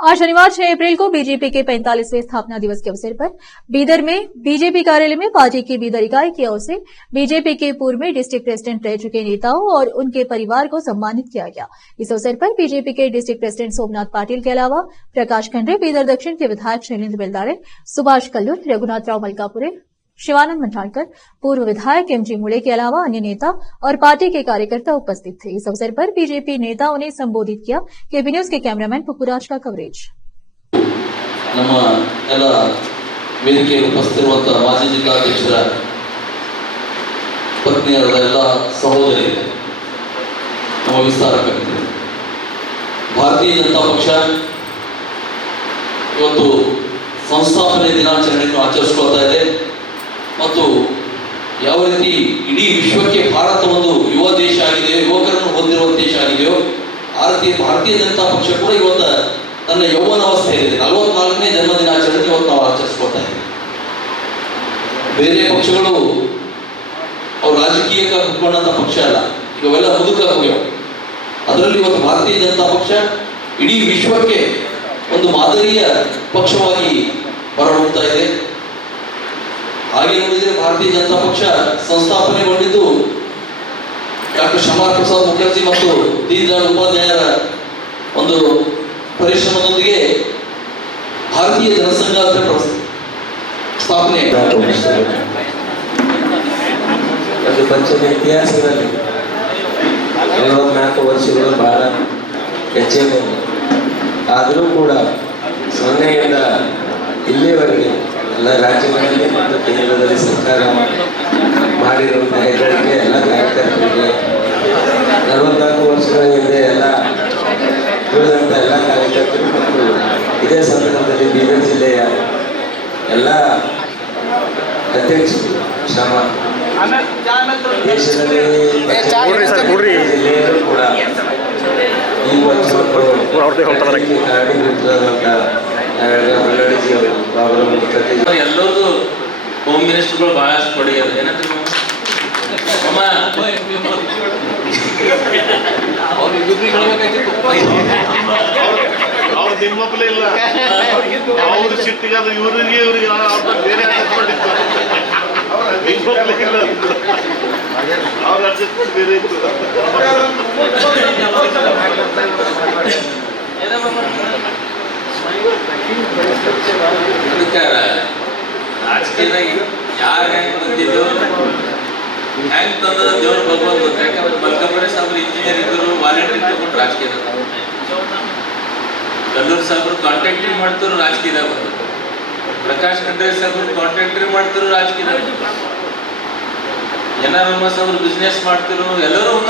आज शनिवार 6 अप्रैल को बीजेपी के 45वें स्थापना दिवस के अवसर पर बीदर में बीजेपी कार्यालय में पार्टी की बीदर इकाई की ओर से बीजेपी के पूर्व में डिस्ट्रिक्ट प्रेसिडेंट रह चुके नेताओं और उनके परिवार को सम्मानित किया गया। इस अवसर पर बीजेपी के डिस्ट्रिक्ट प्रेसिडेंट सोमनाथ पाटिल के अलावा प्रकाश खंडरे, बीदर दक्षिण के विधायक शैलेंद्र बेलदारे, सुभाष कल्लूर, रघुनाथ राव मलकापुरे, शिवानंद मंठालकर, पूर्व विधायक एमजी मुड़े के अलावा अन्य नेता और पार्टी के कार्यकर्ता उपस्थित थे। इस अवसर पर बीजेपी नेताओं ने संबोधित किया। केबी न्यूज के कैमरामैन पुपुराज का कवरेज। ನಮ್ಮ ಎಲ್ಲ ವೇದಿಕೆಯಲ್ಲಿ ಉಪಸ್ಥಿತಿರುವಂತಹ ಮಾಜಿ ಜಿಲ್ಲಾಧ್ಯಕ್ಷರ ಪತ್ನಿಯರ ಎಲ್ಲ ಸಹೋದರಿಯರೇ, ನಮ್ಮ ವಿಸ್ತಾರಕರಿಗೆ, ಭಾರತೀಯ ಜನತಾ ಪಕ್ಷ ಇವತ್ತು ಸಂಸ್ಥಾಪನೆ ದಿನಾಚರಣೆಯನ್ನು ಆಚರಿಸಿಕೊಳ್ತಾ ಇದೆ ಮತ್ತು ಯಾವ ರೀತಿ ಇಡೀ ವಿಶ್ವಕ್ಕೆ ಭಾರತ ಒಂದು ಯುವ ದೇಶ ಆಗಿದೆ, ಯುವಕರನ್ನು ಹೊಂದಿರುವ ದೇಶ ಆಗಿದೆಯೋ ಆ ರೀತಿ ಭಾರತೀಯ ಜನತಾ ಪಕ್ಷ ಕೂಡ ಇವತ್ತು ತನ್ನ ಯೌವನಾವಸ್ಥೆಯಲ್ಲಿದೆ. 44ನೇ ಜನ್ಮ ದಿನಾಚರಣೆ ಇವತ್ತು ನಾವು ಆಚರಿಸ್ಕೊಳ್ತಾ ಇದ್ದೀವಿ. ಬೇರೆ ಪಕ್ಷಗಳು ಅವ್ರು ರಾಜಕೀಯಕ್ಕೆ ಹುಟ್ಕೊಂಡಂಥ ಪಕ್ಷ ಅಲ್ಲ, ಇವೆಲ್ಲ ಮುದುಕ ಹೋಗ್ಯಾವ. ಅದರಲ್ಲಿ ಇವತ್ತು ಭಾರತೀಯ ಜನತಾ ಪಕ್ಷ ಇಡೀ ವಿಶ್ವಕ್ಕೆ ಒಂದು ಮಾದರಿಯ ಪಕ್ಷವಾಗಿ ಹೊರಹೊಮ್ಮುತ್ತಾ ಇದೆ. ಹಾಗೆ ನೋಡಿದರೆ ಭಾರತೀಯ ಜನತಾ ಪಕ್ಷ ಸಂಸ್ಥಾಪನೆಗೊಂಡಿದ್ದು ಡಾಕ್ಟರ್ ಶ್ಯಾಮಾ ಪ್ರಸಾದ್ ಮುಖರ್ಜಿ ಮತ್ತು ದೀನ್ ದಯಾಳ್ ಉಪಾಧ್ಯಾಯರ ಒಂದು ಪರಿಶ್ರಮದೊಂದಿಗೆ ಭಾರತೀಯ ಜನಸಂಘ ಸ್ಥಾಪನೆ ಅದು ಪಕ್ಷದ ಇತಿಹಾಸದಲ್ಲಿ 44 ವರ್ಷಗಳು ಬಹಳ ಹೆಚ್ಚೇನು. ಆದರೂ ಕೂಡ ಸೊನ್ನೆಯಿಂದ ಇಲ್ಲಿಯವರೆಗೆ ಎಲ್ಲ ರಾಜ್ಯಗಳಲ್ಲಿ ಮತ್ತು ಕೇಂದ್ರದಲ್ಲಿ ಸರ್ಕಾರ ಮಾಡಿರುವಂತಹ ಹೆಗ್ಗಳಿಕೆ ಎಲ್ಲ ಕಾರ್ಯಕರ್ತರಿಗೆ 44 ವರ್ಷಗಳ ಹಿಂದೆ ಎಲ್ಲ ಉಳಿದಂಥ ಎಲ್ಲ ಕಾರ್ಯಕರ್ತರು ಮತ್ತು ಇದೇ ಸಂದರ್ಭದಲ್ಲಿ ಬೀದರ್ ಜಿಲ್ಲೆಯ ಎಲ್ಲ ಅಧ್ಯಕ್ಷರು ಶ್ರಮ ದೇಶದಲ್ಲಿ ಜಿಲ್ಲೆಯಲ್ಲೂ ಕೂಡ ಈ ವರ್ಷ ಎಲ್ಲರದು ಹೋಮ್ ಮಿನಿಸ್ಟರ್ಗಳು ಬಹಳಷ್ಟು ಕೊಡಿಯೋದು ಏನಂದ್ರೆ ಅವ್ರು ನಿಮ್ಮಪ್ಪಲೇ ಇಲ್ಲ, ಅವ್ರ ಸಿಟ್ಟಿಗಾದ ಇವರಿಗೆ ಬೇರೆ ಹಾಕೊಂಡಿತ್ತು. ನಿಮ್ಮಪ್ಪಲೇ ಇಲ್ಲ, ಅವ್ರ ಅಡ್ಜಸ್ಟ್ ಬೇರೆ ಇತ್ತು. ಅದಕ್ಕೆ ರಾಜಕೀಯದಾಗ ಯಾರು ಹೆಂಗೆ ಬಂದಿದ್ದು ಹೆಂಗ್ ತಂದ ದೇವ್ರ ಭಗವಂತ ಗೊತ್ತ. ಯಾಕಂದ್ರೆ ಮಲ್ಕಾಪುರೆ ಸಾಹೇಬ್ರು ಇಂಜಿನಿಯರ್ ಇದ್ದರು, ವಾಲಂಟಿಯರ್ ತಗೊಂಡು ರಾಜಕೀಯದಾಗ, ಕಲ್ಲೂರು ಸಾಹೇಬ್ರು ಕಾಂಟ್ರಾಕ್ಟ್ರಿ ಮಾಡ್ತಿರು ರಾಜಕೀಯದಾಗ ಬಂದರು, ಪ್ರಕಾಶ್ ಖಂಡ್ರೆ ಸಾಹೇಬ್ರು ಕಾಂಟ್ರಾಕ್ಟ್ರಿ ಮಾಡ್ತಿರು ರಾಜಕೀಯದಾಗ, ಎನ್ ಆರ್ ರಮಣ ಸಾಹೇಬ್ರು ಬಿಸ್ನೆಸ್ ಮಾಡ್ತಿರು, ಎಲ್ಲರೂ